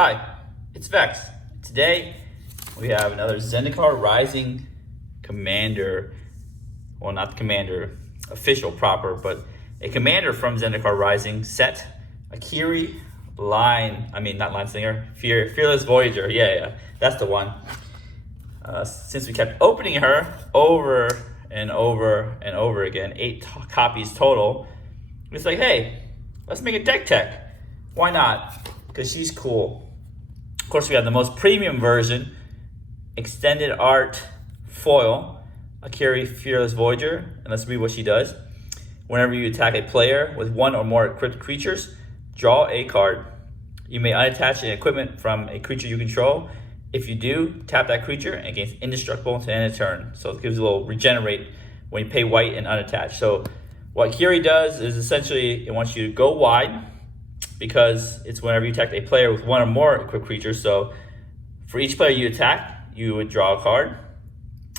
Hi, it's Vex. Today we have another Zendikar Rising commander. Well, not the commander, official proper, but a commander from Zendikar Rising set. Akiri, not Slinger, Fearless Voyager. Yeah, that's the one. Since we kept opening her over and over and over again, 8 copies total, it's like, hey, let's make a deck tech. Why not? Because she's cool. Of course, we have the most premium version, extended art foil, Akiri Fearless Voyager, and let's read what she does. Whenever you attack a player with 1 or more equipped creatures, draw a card. You may unattach an equipment from a creature you control. If you do, tap that creature and gains indestructible to end a turn. So it gives a little regenerate when you pay white and unattach. So what Kyrie does is essentially it wants you to go wide, because it's whenever you attack a player with 1 or more equipped creatures. So for each player you attack, you would draw a card.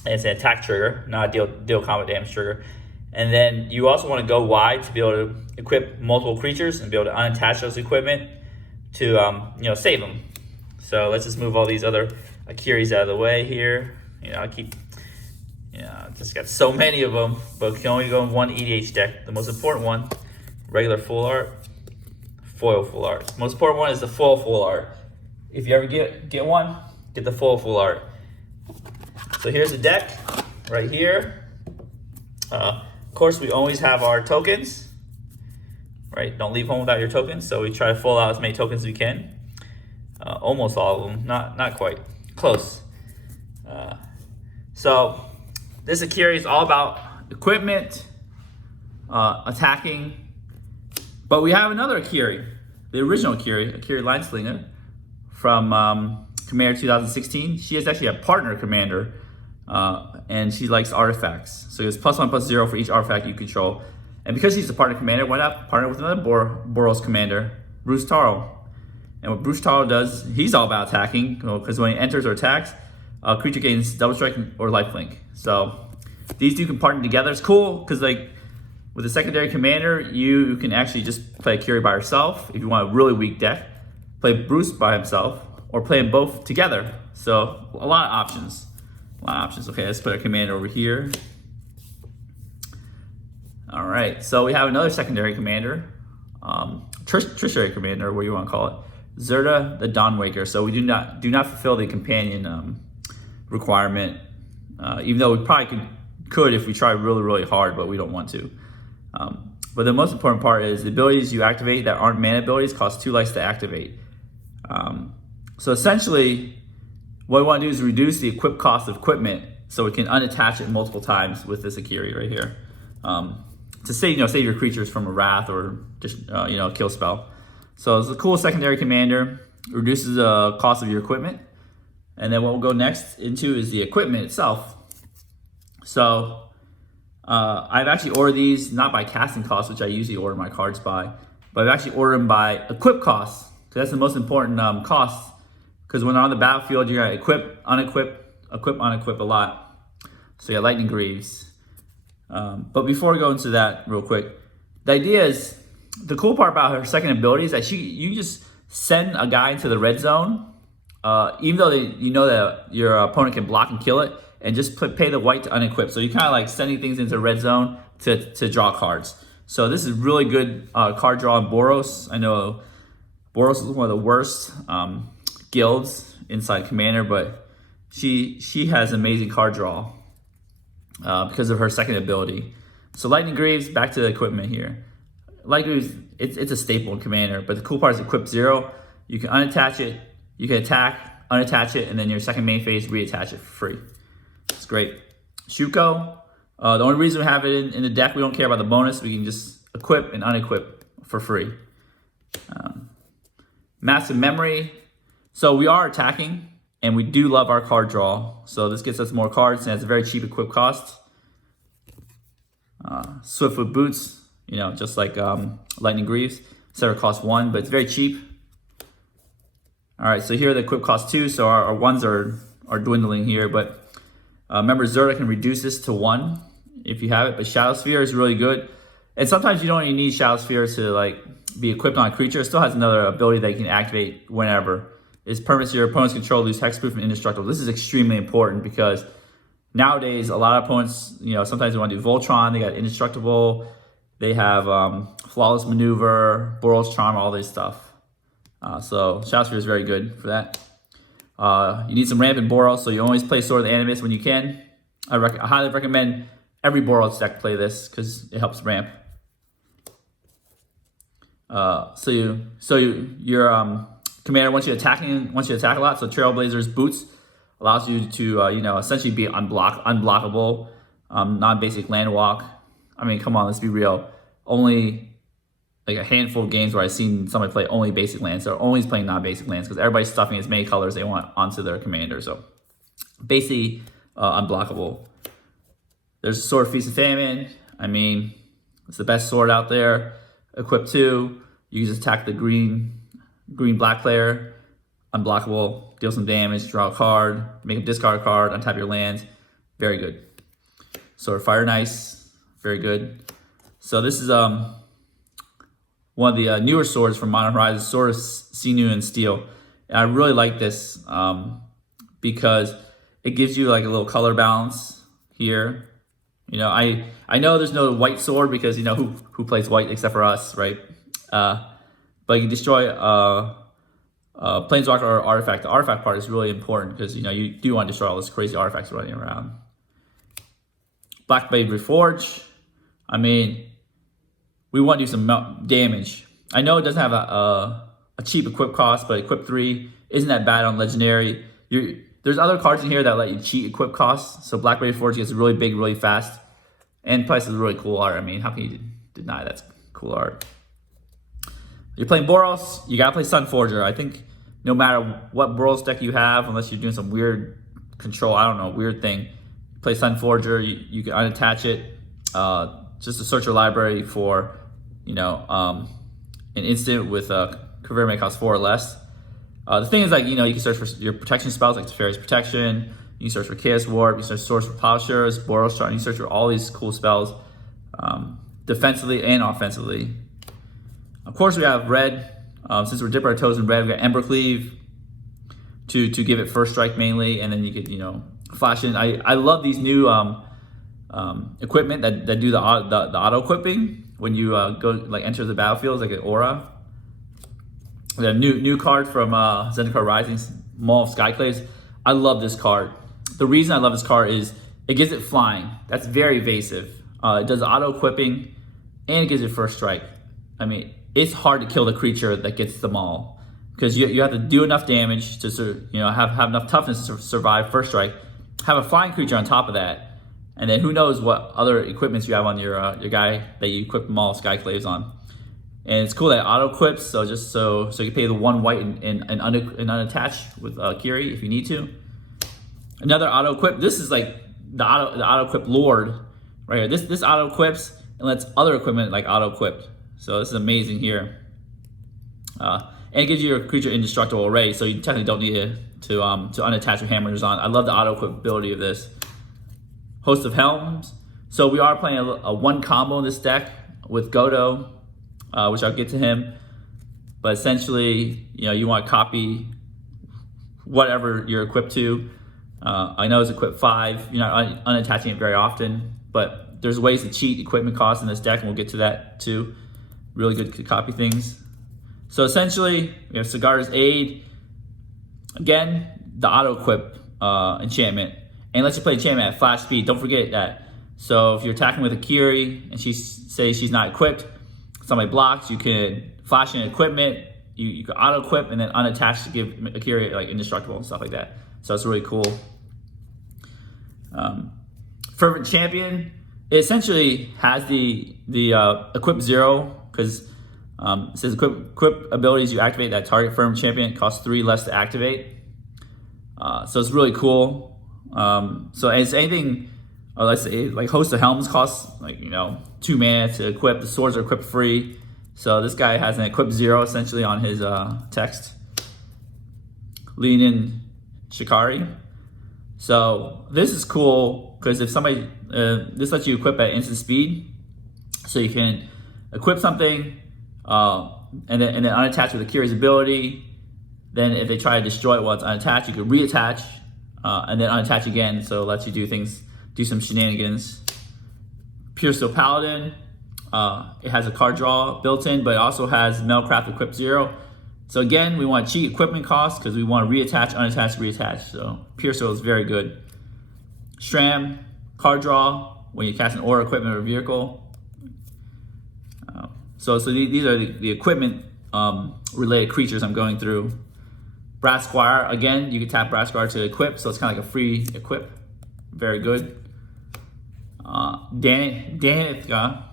And it's an attack trigger, not a deal combat damage trigger. And then you also want to go wide to be able to equip multiple creatures and be able to unattach those equipment to save them. So let's just move all these other Akiris out of the way here. I just got so many of them, but we can only go in one EDH deck. The most important one, regular full art, foil full art. Most important one is the full art. If you ever get one, get the full art. So here's the deck right here. Of course, we always have our tokens, right? Don't leave home without your tokens. So we try to full out as many tokens as we can. Almost all of them, not quite, close. So this Akiri is all about equipment, attacking. But we have another Akiri, the original Akiri Line Slinger from Commander 2016. She is actually a partner commander, and she likes artifacts. So it's +1/+0 for each artifact you control. And because she's a partner commander, why not partner with another Boros commander, Bruce Taro? And what Bruce Taro does, he's all about attacking, because when he enters or attacks, a creature gains double strike or lifelink. So these two can partner together. It's cool because with a secondary commander, you can actually just play Akiri by herself if you want a really weak deck, play Bruce by himself, or play them both together. So a lot of options. Okay, let's put our commander over here. All right, so we have another secondary commander, tertiary commander, what you want to call it, Zerta the Dawnwaker. So we do not fulfill the companion requirement, even though we probably could if we try really hard, but we don't want to. But the most important part is the abilities you activate that aren't mana abilities cost 2 life to activate. So essentially, what we want to do is reduce the equip cost of equipment so we can unattach it multiple times with this Akiri right here. To save your creatures from a wrath or just kill spell. So it's a cool secondary commander, reduces the cost of your equipment. And then what we'll go next into is the equipment itself. So I've actually ordered these not by casting cost, which I usually order my cards by, but I've actually ordered them by equip costs. So that's the most important cost, because when on the battlefield, you're gonna equip, unequip a lot. So yeah, Lightning Greaves. But before we go into that real quick, the idea is, the cool part about her second ability is that you just send a guy into the red zone, even though you know that your opponent can block and kill it, and just pay the white to unequip. So you're kind of like sending things into the red zone to draw cards. So this is really good card draw in Boros. I know Boros is one of the worst guilds inside Commander, but she has amazing card draw because of her second ability. So Lightning Greaves, back to the equipment here. Lightning Greaves, it's a staple in Commander, but the cool part is equip 0. You can unattach it, you can attack, unattach it, and then your second main phase, reattach it for free. It's great. Shuko, the only reason we have it in the deck, we don't care about the bonus. We can just equip and unequip for free. Massive Memory. So we are attacking, and we do love our card draw. So this gets us more cards, and it's a very cheap equip cost. Swiftfoot Boots, just like Lightning Greaves. Instead of cost 1, but it's very cheap. All right, so here the equip cost 2, so our ones are dwindling here, but remember, Zerta can reduce this to 1 if you have it, but Shadow Sphere is really good. And sometimes you don't even need Shadow Sphere to be equipped on a creature. It still has another ability that you can activate whenever. is permits your opponent's control lose hexproof and indestructible. This is extremely important because nowadays a lot of opponents, sometimes they want to do Voltron, they got indestructible, they have flawless maneuver, Boral's charm, all this stuff. So Shadowsphere is very good for that. You need some ramp and Boral, so you always play Sword of the Animus when you can. I highly recommend every Boral deck play this because it helps ramp. Your commander wants you to attack a lot. So Trailblazer's Boots allows you to essentially be unblockable, non-basic land walk. I mean, come on, let's be real. Only like a handful of games where I've seen somebody play only basic lands. They're always playing non-basic lands because everybody's stuffing as many colors they want onto their commander. So basically unblockable. There's Sword of Feast and Famine. I mean, it's the best sword out there. Equip 2. You just attack the green-black player. Unblockable. Deal some damage. Draw a card. Make a discard card. Untap your lands. Very good. Sword of Fire and Ice. Very good. So this is one of the newer swords from Modern Horizons, Sword of Sinew and Steel. And I really like this because it gives you like a little color balance here. I know there's no white sword because who plays white except for us, right? But you can destroy Planeswalker or artifact. The artifact part is really important because you do want to destroy all those crazy artifacts running around. Blackblade Reforge. I mean, we want to do some damage. I know it doesn't have a cheap equip cost, but equip 3 isn't that bad on legendary. There's other cards in here that let you cheat equip costs. So Blackblade Reforge gets really big, really fast, and plus is really cool art. I mean, how can you deny that's cool art? You're playing Boros, you gotta play Sunforger. I think no matter what Boros deck you have, unless you're doing some weird control, weird thing, you play Sunforger. You can unattach it. Just to search your library for, an instant with convert may cost 4 or less. The thing is, you can search for your protection spells like Teferi's Protection. You can search for Chaos Warp. You can search Source for Plowshares, Boros Chart. You can search for all these cool spells, defensively and offensively. Of course, we have red. Since we're dipping our toes in red, we got Embercleave to give it first strike mainly, and then you get flash in. I love these new equipment that do the auto equipping when you go enter the battlefield, like an aura. The new card from Zendikar Rising, Maul of Skyclaves. I love this card. The reason I love this card is it gives it flying. That's very evasive. It does auto equipping and it gives it first strike. I mean, it's hard to kill the creature that gets the Maul because you have to do enough damage to have enough toughness to survive first strike. Have a flying creature on top of that. And then who knows what other equipments you have on your guy that you equip them all Skyclaves on. And it's cool that it auto equips, so you pay the 1 white and unattach with Akiri if you need to. Another auto equip. This is like the auto equip Lord right here. This auto equips and lets other equipment auto equip. So this is amazing here. And it gives you your creature indestructible array, so you technically don't need to unattach your hammers on. I love the auto equip ability of this. Host of Helms. So we are playing a 1 combo in this deck with Godo, which I'll get to him. But essentially, you want to copy whatever you're equipped to. I know it's equipped 5. You're not unattaching it very often, but there's ways to cheat equipment costs in this deck, and we'll get to that too. Really good to copy things. So essentially, we have Sigarda's Aid. Again, the auto equip enchantment. And let's just play enchantment at flash speed. Don't forget that. So if you're attacking with Akiri and she says she's not equipped, somebody blocks, you can flash in equipment, you can auto equip and then unattach to give Akiri indestructible and stuff like that. So it's really cool. Fervent Champion, it essentially has the equip 0 because it says equip abilities you activate that target Fervent Champion costs 3 less to activate. So it's really cool. So it's anything, or let's say Host of Helms costs 2 mana to equip. The swords are equipped free. So this guy has an equip 0 essentially on his text. Leanin Shikari. So this is cool because if somebody, this lets you equip at instant speed. So you can equip something and then unattach with Akiri's ability. Then if they try to destroy it while it's unattached, you could reattach and then unattach again. So it lets you do some shenanigans. Pure Steel Paladin. It has a card draw built in, but it also has Metalcraft equipped 0. So again, we want to cheat equipment costs because we want to reattach, unattach, reattach. So Pure Steel is very good. Stram, card draw when you cast an aura, equipment, or vehicle. So these are the equipment related creatures I'm going through. Brass Squire, again, you can tap Brass Squire to equip, so it's kind of like a free equip. Very good. Danica,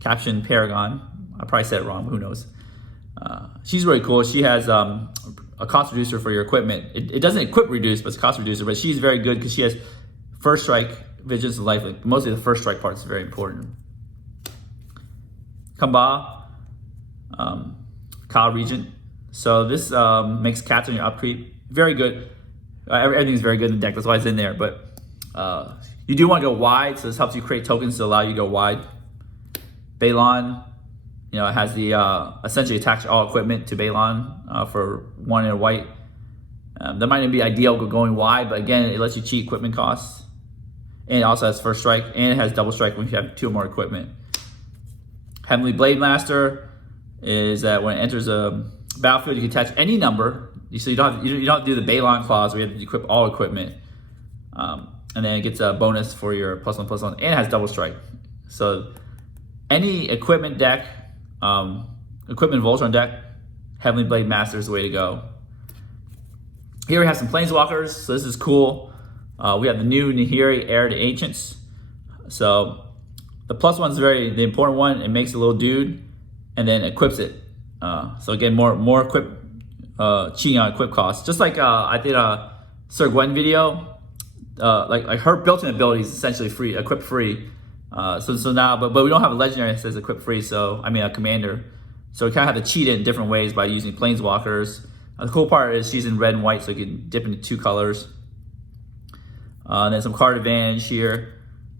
Caption Paragon. I probably said it wrong, but who knows. She's really cool. She has a cost reducer for your equipment. It doesn't equip reduce, but it's a cost reducer. But she's very good because she has first strike, vigilance, and lifelink. Mostly the first strike part is very important. Kamba, Kyle Regent. So this makes cats on your upkeep. Very good. Everything's very good in the deck. That's why it's in there. But you do want to go wide, so this helps you create tokens to allow you to go wide. Balon, it has the essentially attach all equipment to Balon for 1 and a white. That might not be ideal going wide, but again, it lets you cheat equipment costs. And it also has first strike, and it has double strike when you have 2 or more equipment. Heavenly Blade Master is that when it enters a battlefield, you can attach any number. So you don't have to do the Balon clause where you have to equip all equipment. And then it gets a bonus for your +1/+1, and it has double strike. So any equipment deck, equipment Voltron deck, Heavenly Blade Master is the way to go. Here we have some Planeswalkers, so this is cool. We have the new Nihiri, Heir to Ancients. So the +1 is the important one. It makes a little dude and then equips it. So again, more equip, cheating on equip costs. Just like I did a Sir Gwen video, like her built-in ability is essentially free, equip free. So now, but we don't have a legendary that says equip free. So I mean a commander. So we kind of have to cheat it in different ways by using Planeswalkers. The cool part is she's in red and white, so you can dip into 2 colors. And then some card advantage here.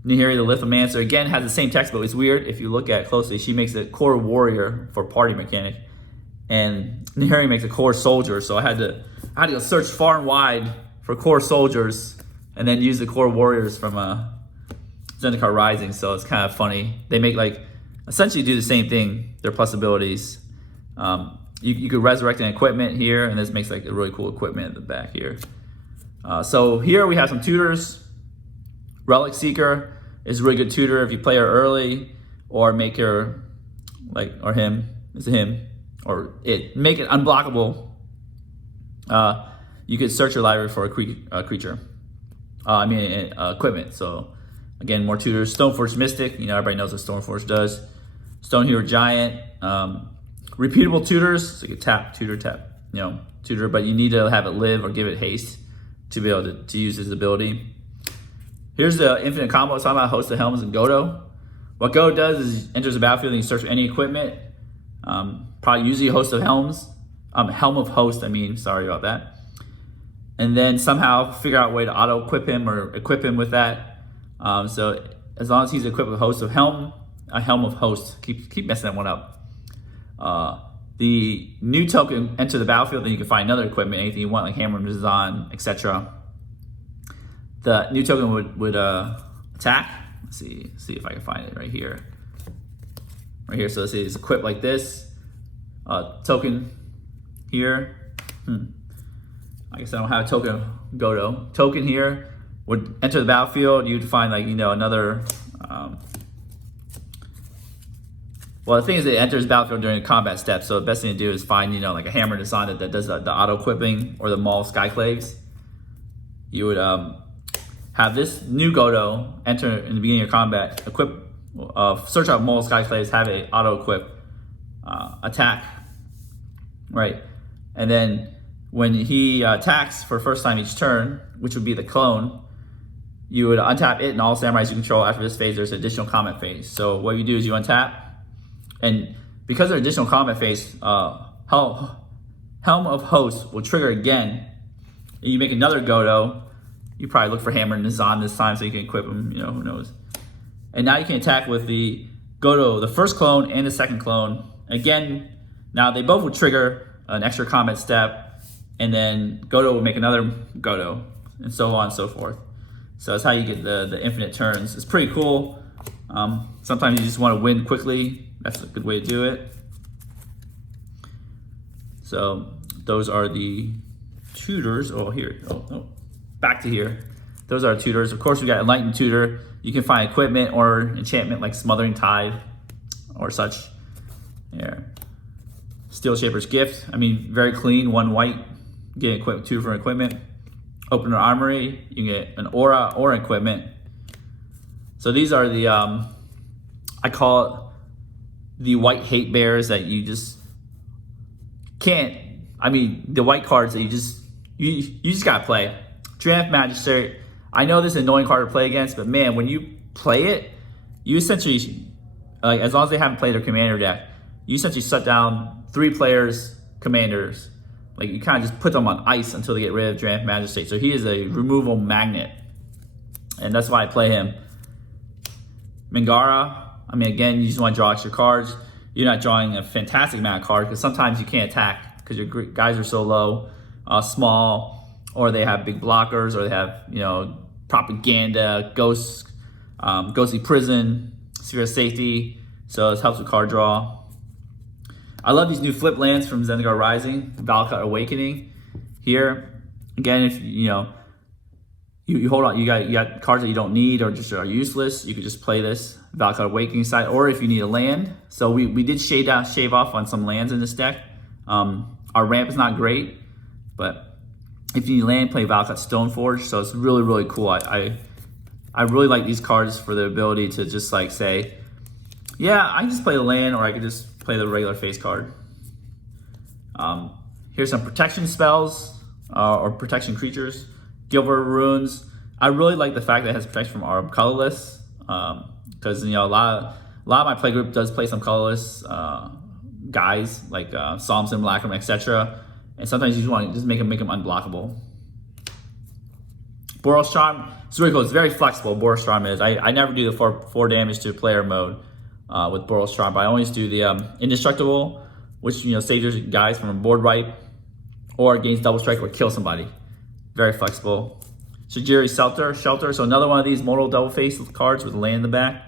Nihiri the Lithomancer, again, has the same text, but it's weird. If you look at it closely, she makes a core warrior for party mechanic. And Nihiri makes a core soldier, so I had to go search far and wide for core soldiers and then use the core warriors from Zendikar Rising, so it's kind of funny. They make essentially do the same thing, their plus abilities. You could resurrect an equipment here, and this makes a really cool equipment at the back here. So here we have some tutors. Relic Seeker is a really good tutor if you play her early, or make her or him, it's a him, or it, make it unblockable. You could search your library for a creature. Equipment. So again, more tutors. Stoneforge Mystic, everybody knows what Stoneforge does. Stone Hero Giant. Repeatable tutors, so you can tap, tutor, but you need to have it live or give it haste to be able to use his ability. Here's the infinite combo. It's talking about Host of Helms and Godo. What Godo does is enters the battlefield and you search for any equipment. Probably usually Host of Helms. Helm of Host, sorry about that. And then somehow figure out a way to auto-equip him or equip him with that. So as long as he's equipped with Host of Helm, a Helm of Host. Keep messing that one up. The new token enter the battlefield, then you can find another equipment, anything you want, like Hammer and Zazan, etc. The new token would attack. Let's see if I can find it right here. Right here, so let's see, it's equipped like this. Token here. I guess I don't have a token Godo. Token here would enter the battlefield. You'd find another. Well, the thing is, it enters the battlefield during a combat step. So the best thing to do is find like a Hammer Design that does the auto equipping, or the Maul Skyclaves. You would have this new Godo enter in the beginning of combat. Equip, search out Maul Skyclaves, have a auto equip, attack, right, and then when he attacks for the first time each turn, which would be the clone, you would untap it and all samurais you control. After this phase, there's an additional combat phase. So what you do is you untap, and because of the additional combat phase, Helm of Host will trigger again. And you make another Godo. You probably look for Hammer and Nizan this time so you can equip him, who knows. And now you can attack with the Godo, the first clone and the second clone. Again, now they both will trigger an extra combat step, and then Godo will make another Godo, and so on and so forth. So that's how you get the infinite turns. It's pretty cool. Sometimes you just want to win quickly. That's a good way to do it. So those are the tutors. Oh, here. Oh, back to here. Those are tutors. Of course, we got Enlightened Tutor. You can find equipment or enchantment like Smothering Tide or such. Here. Steel Shaper's Gift. I mean, very clean. 1 white. Get equipment 2 for equipment. Open an armory. You can get an aura or equipment. So these are the I call it the white hate bears that you just can't. I mean, the white cards that you just gotta play. Draft Magistrate. I know this is an annoying card to play against, but man, when you play it, you essentially, like, as long as they haven't played their commander deck, you essentially shut down 3 players' commanders. Like, you kind of just put them on ice until they get rid of Draft Magistrate. So he is a removal magnet, and that's why I play him. Mangara. I mean, again, you just want to draw extra cards. You're not drawing a fantastic amount of cards because sometimes you can't attack because your guys are so low, small, or they have big blockers, or they have, you know, propaganda, ghosts, ghostly prison, sphere of safety. So this helps with card draw. I love these new flip lands from Zendikar Rising, Valakut Awakening. Here, again, if you know you hold on, you got cards that you don't need or just are useless, you could just play this Valakut Awakening side, or if you need a land. So we did shave off on some lands in this deck. Our ramp is not great, but if you need land, play Valakut Stoneforge. So it's really, really cool. I really like these cards for the ability to just like say, yeah, I can just play the land, or I could just play the regular face card. Here's some protection spells or protection creatures. Gilbert Runes. I really like the fact that it has protection from our colorless, because you know a lot of my playgroup does play some colorless guys like Solomson, Blackham, etc. And sometimes you just want to just make them unblockable. Boros Charm. It's really cool. It's very flexible. Boros Charm is. I never do the 4 damage to player mode with Boros Charm, but I always do the indestructible, which saves your guys from a board wipe, or gains double strike or kill somebody. Very flexible. Shajiri Shelter. So another one of these modal double face cards with land in the back.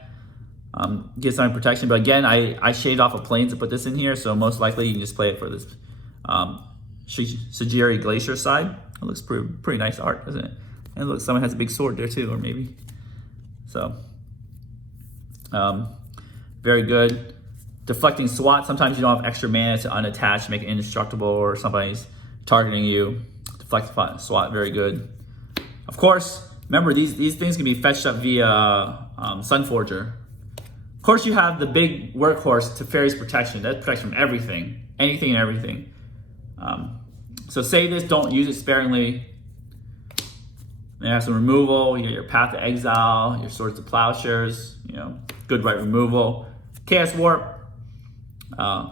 Gets some protection, but again, I shaved off a planes to put this in here, so most likely you can just play it for this Shajiri Glacier side. It looks pretty nice art, doesn't it? And look, someone has a big sword there too, or maybe. So, very good. Deflecting SWAT. Sometimes you don't have extra mana to unattach, make it indestructible, or somebody's targeting you. Deflect SWAT, very good. Of course, remember these things can be fetched up via Sunforger. Of course, you have the big workhorse Teferi's Protection. That protects from everything, anything and everything. So save this. Don't use it sparingly. You have some removal. You get your Path to Exile, your Swords to Plowshares. Good right removal. Chaos Warp.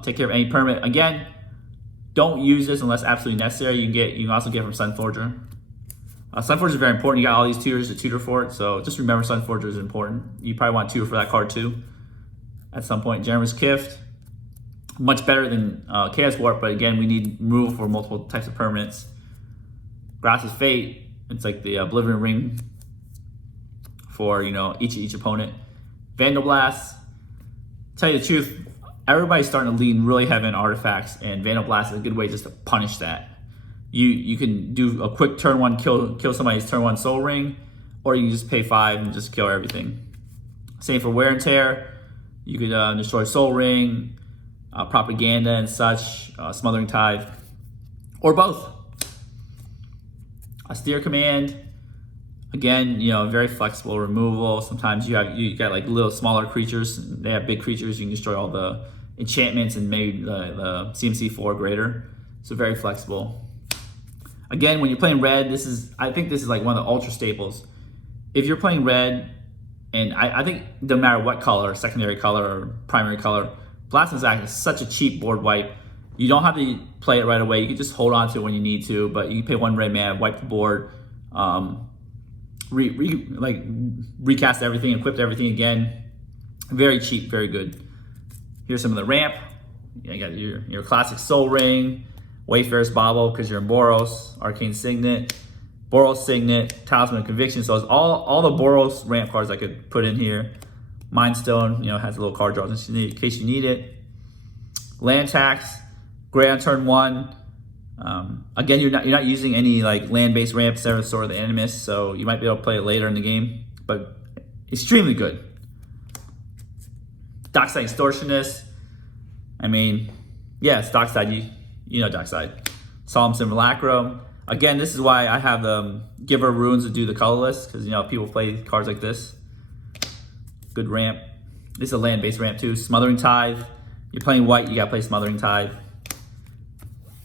Take care of any permanent. Again, don't use this unless absolutely necessary. You can also get it from Sunforger. Sunforger is very important. You got all these tutors to tutor for it, so just remember Sunforger is important. You probably want tutor for that card too at some point. Generous Gift, much better than Chaos Warp, but again, we need removal for multiple types of permanents. Grass's Fate, it's like the Oblivion Ring for each opponent. Vandal Blast. Tell you the truth, everybody's starting to lean really heavy on artifacts, and Vandal Blast is a good way just to punish that. You can do a quick turn 1 kill somebody's turn 1 Soul Ring, or you can just pay 5 and just kill everything. Same for Wear and Tear. You could destroy Soul Ring, Propaganda and such, Smothering Tide, or both. Austere Command. Again, very flexible removal. Sometimes you got like little smaller creatures. They have big creatures. You can destroy all the enchantments and maybe the CMC 4 greater. So very flexible. Again, when you're playing red, I think this is like one of the ultra staples. If you're playing red, and I think no matter what color, secondary color or primary color, Blasphemous Act is such a cheap board wipe. You don't have to play it right away. You can just hold on to it when you need to, but you can pay 1 red mana, wipe the board, recast everything, equip everything again. Very cheap, very good. Here's some of the ramp. You got your classic Soul Ring, Wayfarer's Bauble because you're in Boros, Arcane Signet, Boros Signet, Talisman of Conviction. So it's all the Boros ramp cards I could put in here. Mind Stone, has a little card draw in case you need it. Land tax, Gray on turn 1. Again, you're not using any like land-based ramps there, Sword of the Animus, so you might be able to play it later in the game, but extremely good. Dockside Extortionist. I mean, yes, Dockside. You know Dockside. Solemn Simulacrum. Again, this is why I have the Giver Runes to do the colorless, because people play cards like this. Good ramp. This is a land-based ramp too. Smothering Tithe. You're playing white, you gotta play Smothering Tithe.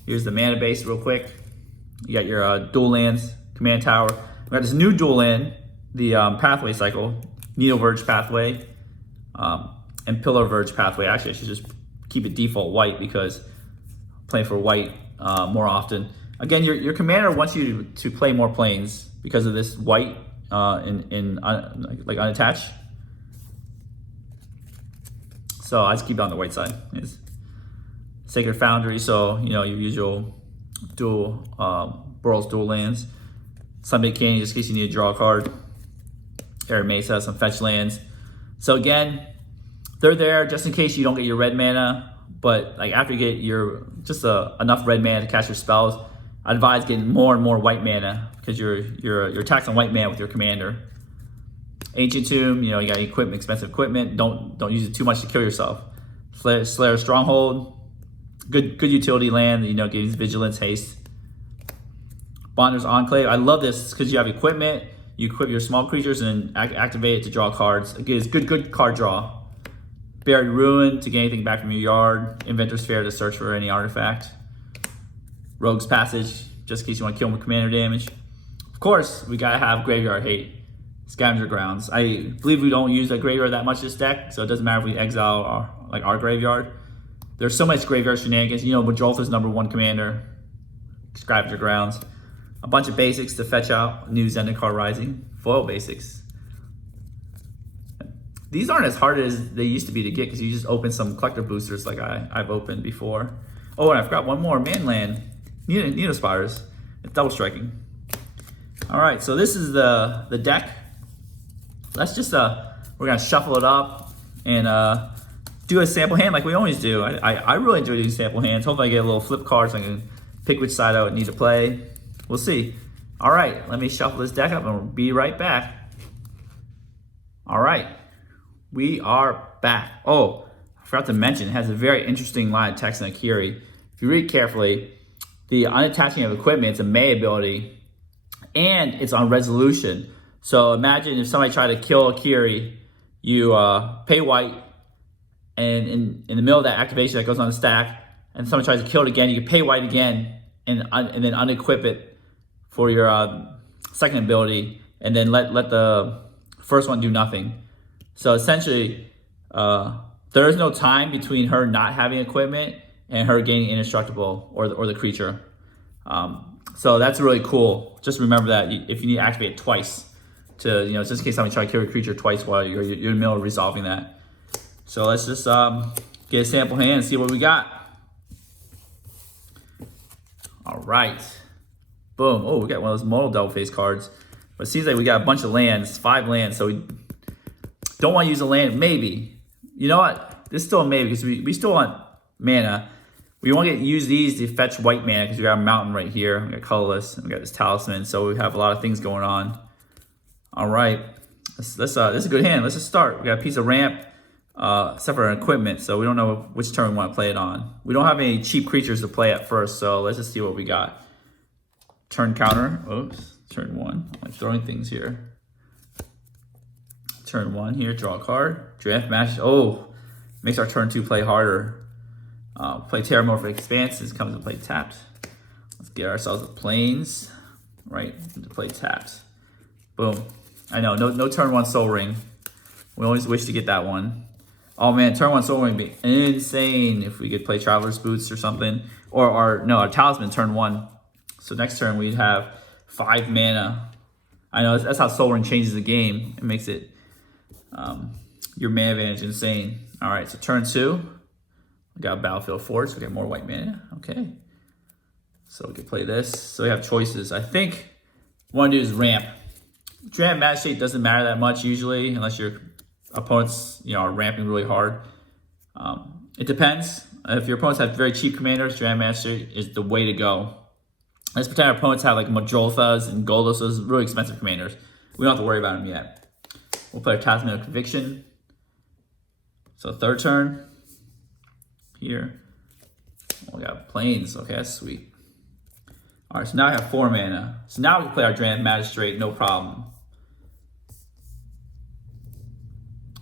Here's the mana base real quick. You got your dual lands, Command Tower. We got this new dual land, the Pathway cycle, Needle Verge Pathway, and Pillar Verge Pathway. Actually, I should just keep it default white because I'm playing for white more often. Again, your commander wants you to play more planes because of this white like unattached. So I just keep it on the white side. It's Sacred Foundry, so your usual dual Boros dual lands. Sunbait Canyon, just in case you need to draw a card. Arid Mesa, some fetch lands. So again, they're there just in case you don't get your red mana, but like after you get your enough red mana to cast your spells, I advise getting more and more white mana because you're taxed on white mana with your commander. Ancient Tomb, you got equipment, expensive equipment. Don't use it too much to kill yourself. Slayer Stronghold, good utility land. Gives vigilance, haste. Bonder's Enclave. I love this because you have equipment. You equip your small creatures and activate it to draw cards. It gives good card draw. Buried Ruin to get anything back from your yard. Inventor's Fair to search for any artifact. Rogue's Passage, just in case you want to kill them with commander damage. Of course, we gotta have Graveyard Hate. Scavenger Grounds. I believe we don't use a graveyard that much this deck, so it doesn't matter if we exile our graveyard. There's so much graveyard shenanigans. Majoltha's #1 commander. Scavenger Grounds. A bunch of basics to fetch out new Zendikar Rising. Foil basics. These aren't as hard as they used to be to get because you just open some collector boosters like I've opened before. Oh, and I forgot one more. Manland. Needle Spires. It's double striking. Alright, so this is the deck. Let's just, we're gonna shuffle it up and do a sample hand like we always do. I really enjoy doing sample hands. Hopefully I get a little flip card so I can pick which side I would need to play. We'll see. All right, let me shuffle this deck up and we'll be right back. All right, we are back. Oh, I forgot to mention, it has a very interesting line of text in Akiri. If you read carefully, the unattaching of equipment is a May ability and it's on resolution. So imagine if somebody tried to kill Akiri, you pay white, and in the middle of that activation that goes on the stack, and someone tries to kill it again, you can pay white again, and then unequip it for your second ability, and then let the first one do nothing. So essentially, there is no time between her not having equipment and her gaining indestructible or the creature. So that's really cool. Just remember that if you need to activate it twice. Just in case somebody try to kill a creature twice while you're in the middle of resolving that. So let's just get a sample hand and see what we got. All right. Boom. Oh, we got one of those modal double face cards. But it seems like we got a bunch of lands, 5 lands, so we don't want to use a land. Maybe. You know what? This is still a maybe because we still want mana. We want to use these to fetch white mana because we got a mountain right here. We got colorless, and we got this talisman, so we have a lot of things going on. All right, this is a good hand. Let's just start. We got a piece of ramp, except for an equipment, so we don't know which turn we want to play it on. We don't have any cheap creatures to play at first, so let's just see what we got. Turn counter. Oops, turn 1. I'm throwing things here. Turn 1 here, draw a card. Draft match. Oh, makes our turn 2 play harder. Play Terramorphic Expanses, comes to play tapped. Let's get ourselves the planes, right, to play tapped. Boom. I know, no turn 1 Soul Ring. We always wish to get that one. Oh man, turn 1 Soul Ring would be insane if we could play Traveler's Boots or something. Or our Talisman turn 1. So next turn we'd have 5 mana. I know, that's how Soul Ring changes the game. It makes it, your mana advantage insane. All right, so turn 2. We got Battlefield Force, so we got more white mana. Okay. So we can play this. So we have choices. I think what I want to do is ramp. Ramp Magistrate doesn't matter that much usually, unless your opponents, are ramping really hard. It depends. If your opponents have very cheap commanders, Ramp Magistrate is the way to go. Let's pretend our opponents have like Majolthas and Goldosas, really expensive commanders. We don't have to worry about them yet. We'll play our Talisman of Conviction. So third turn here. We got Plains. Okay, that's sweet. All right, so now I have 4 mana. So now we can play our Ramp Magistrate, no problem.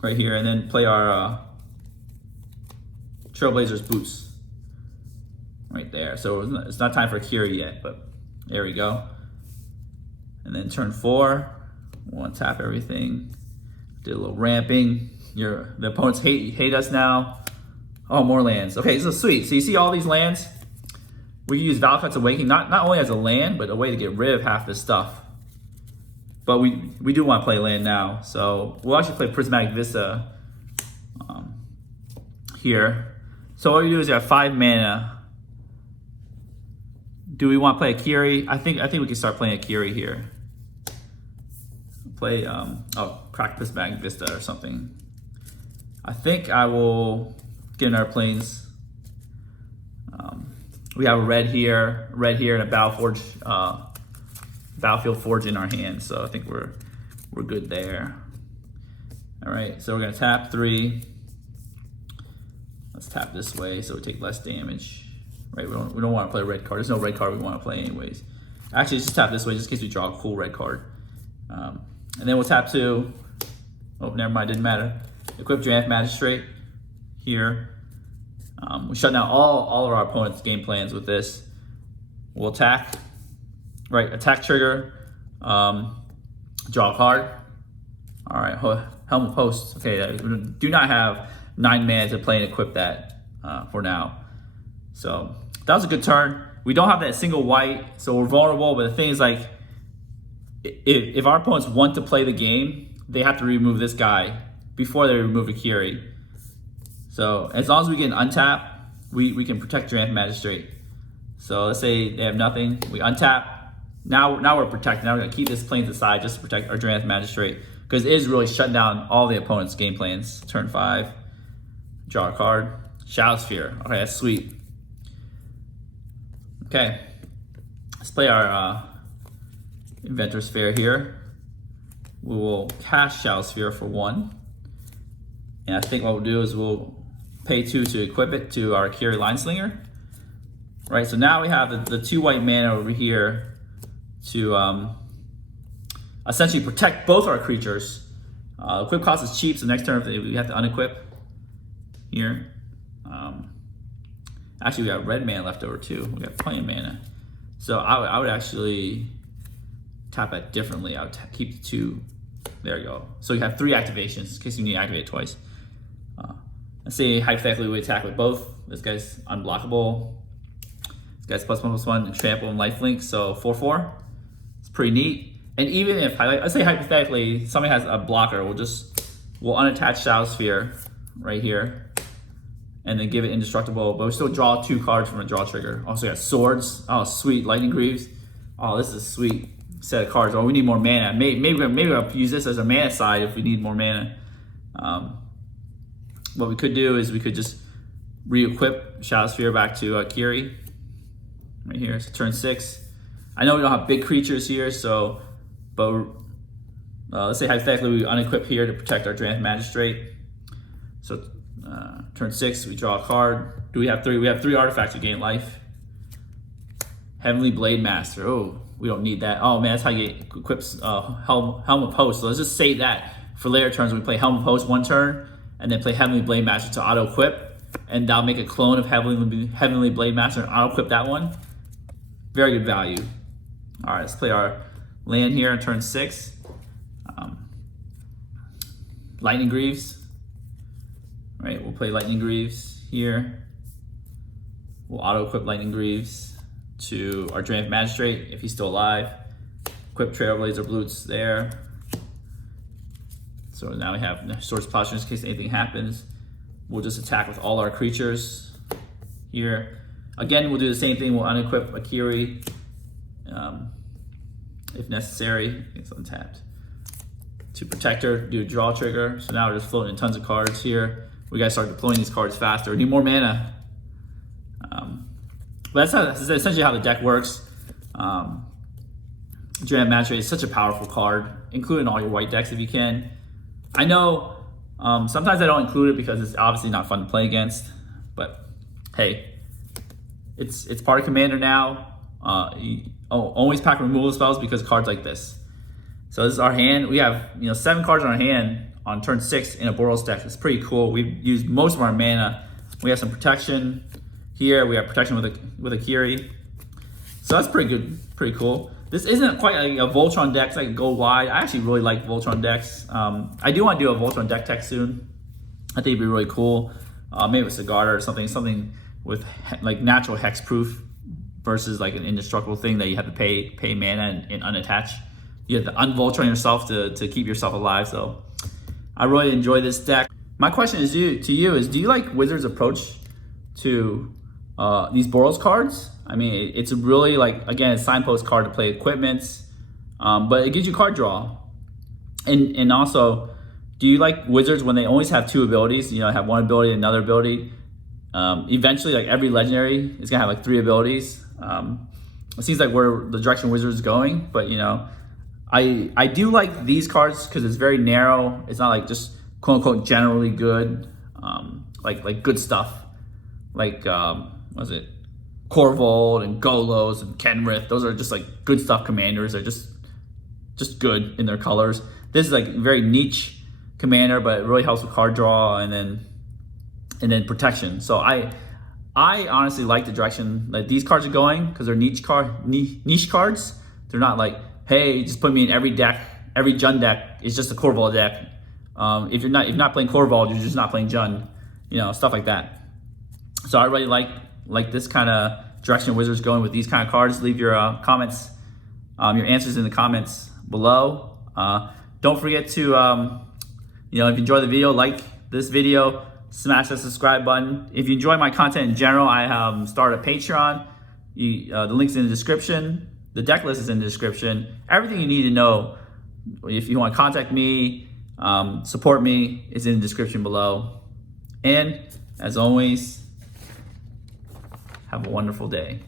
Right here, and then play our Trailblazer's Boots. Right there. So it's not time for Akiri yet, but there we go. And then turn 4, we'll untap everything. Did a little ramping. The opponents hate us now. Oh, more lands. Okay, so sweet. So you see all these lands? We use Valakut's Awakening not only as a land, but a way to get rid of half this stuff. But we do want to play land now. So we'll actually play Prismatic Vista here. So what we do is you have 5 mana. Do we want to play Akiri? I think we can start playing Akiri here. Play crack Prismatic Vista or something. I think I will get in our Plains. We have a red here, and a Battlefield Forge in our hand, so I think we're good there. All right, so we're gonna tap 3. Let's tap this way so we take less damage. Right, we don't want to play a red card. There's no red card we want to play anyways. Actually, let's just tap this way just in case we draw a cool red card. And then we'll tap 2. Oh, never mind, didn't matter. Equip Ramp Magistrate here. We shut down all of our opponent's game plans with this. We'll attack. Right, attack trigger. Draw a card. All right, Helm of Hosts. Okay, we do not have 9 mana to play and equip that for now. So that was a good turn. We don't have that single white, so we're vulnerable. But the thing is, like, if our opponents want to play the game, they have to remove this guy before they remove Akiri. So as long as we get an untap, we can protect Ramp Magistrate. So let's say they have nothing, we untap. Now we're protected. Now we're gonna keep this Plains aside just to protect our Ramp Magistrate, because it is really shutting down all the opponent's game plans. Turn 5, draw a card. Shadow Sphere. Okay, that's sweet. Okay, let's play our Inventor Sphere here. We will cast Shadow Sphere for 1. And I think what we'll do is we'll pay 2 to equip it to our Akiri Line Slinger. Right, so now we have the 2 white mana over here to essentially protect both our creatures. Equip cost is cheap, so next turn we have to unequip here. Actually, we got red mana left over too. We got plenty of mana. So I would actually tap it differently. I would keep the 2. There you go. So you have 3 activations in case you need to activate twice. Let's say hypothetically we attack with both. This guy's unblockable. This guy's +1/+1 and trample and lifelink. So 4/4. It's pretty neat. And even if let's say hypothetically somebody has a blocker, we'll unattach Shadow Sphere right here. And then give it indestructible, but we still draw 2 cards from a draw trigger. Also got swords. Oh, sweet. Lightning Greaves. Oh, this is a sweet set of cards. Oh, we need more mana. Maybe we'll use this as a mana side if we need more mana. What we could do is we could just re-equip Shadow Sphere back to Kyrie. Right here, so turn 6. I know we don't have big creatures here, but let's say hypothetically we unequip here to protect our Ramp Magistrate. So turn 6, we draw a card. Do we have 3? We have 3 artifacts to gain life. Heavenly Blade Master. Oh, we don't need that. Oh man, that's how you equips Helm of Hosts. So let's just save that for later turns. We play Helm of Hosts 1 turn, and then play Heavenly Blade Master to auto equip, and that'll make a clone of Heavenly Blade Master and auto equip that one. Very good value. All right, let's play our land here on turn 6. Lightning Greaves. Right, we'll play Lightning Greaves here. We'll auto-equip Lightning Greaves to our Ramp Magistrate if he's still alive. Equip Trailblazer Boots there. So now we have Swords Posture in case anything happens. We'll just attack with all our creatures here. Again, we'll do the same thing. We'll unequip Akiri if necessary. It's untapped. To protect her, do a draw trigger. So now we're just floating tons of cards here. We gotta start deploying these cards faster. We need more mana. But that's essentially how the deck works. Dram Match Rate is such a powerful card. Include it in all your white decks if you can. I know sometimes I don't include it because it's obviously not fun to play against. But hey, it's part of Commander now. Always pack removal spells because cards like this. So this is our hand. We have 7 cards on our hand on turn 6 in a Boros deck. It's pretty cool. We've used most of our mana. We have some protection here. We have protection with Akiri. So that's pretty good, pretty cool. This isn't quite like a Voltron deck, so I can go wide. I actually really like Voltron decks. I do want to do a Voltron deck tech soon. I think it'd be really cool. Maybe with Sigarda or something with like natural hexproof versus like an indestructible thing that you have to pay mana and unattach. You have to unvoltron yourself to keep yourself alive. So I really enjoy this deck. My question is to you is, do you like Wizards' approach to these Boros cards? I mean, it's a really again, a signpost card to play equipments, but it gives you card draw. And also, do you like Wizards when they always have 2 abilities? Have one ability and another ability. Eventually, like every legendary is gonna have 3 abilities. It seems like where the direction Wizards is going, but I do like these cards because it's very narrow. It's not like just quote unquote generally good, like good stuff. Like what is it? Korvold and Golos and Kenrith. Those are just like good stuff commanders. They're just good in their colors. This is like very niche commander, but it really helps with card draw and then protection. So I honestly like the direction that these cards are going because they're niche cards. They're not like, hey, just put me in every deck. Every Jund deck is just a Korvold deck. If you're not playing Korvold, you're just not playing Jund. Stuff like that. So I really like this kind of direction Wizards going with these kind of cards. Leave your comments, your answers in the comments below. Don't forget to, if you enjoy the video, like this video, smash that subscribe button. If you enjoy my content in general, I have started a Patreon. The link's in the description. The deck list is in the description. Everything you need to know if you want to contact me, support me, is in the description below. And as always, have a wonderful day.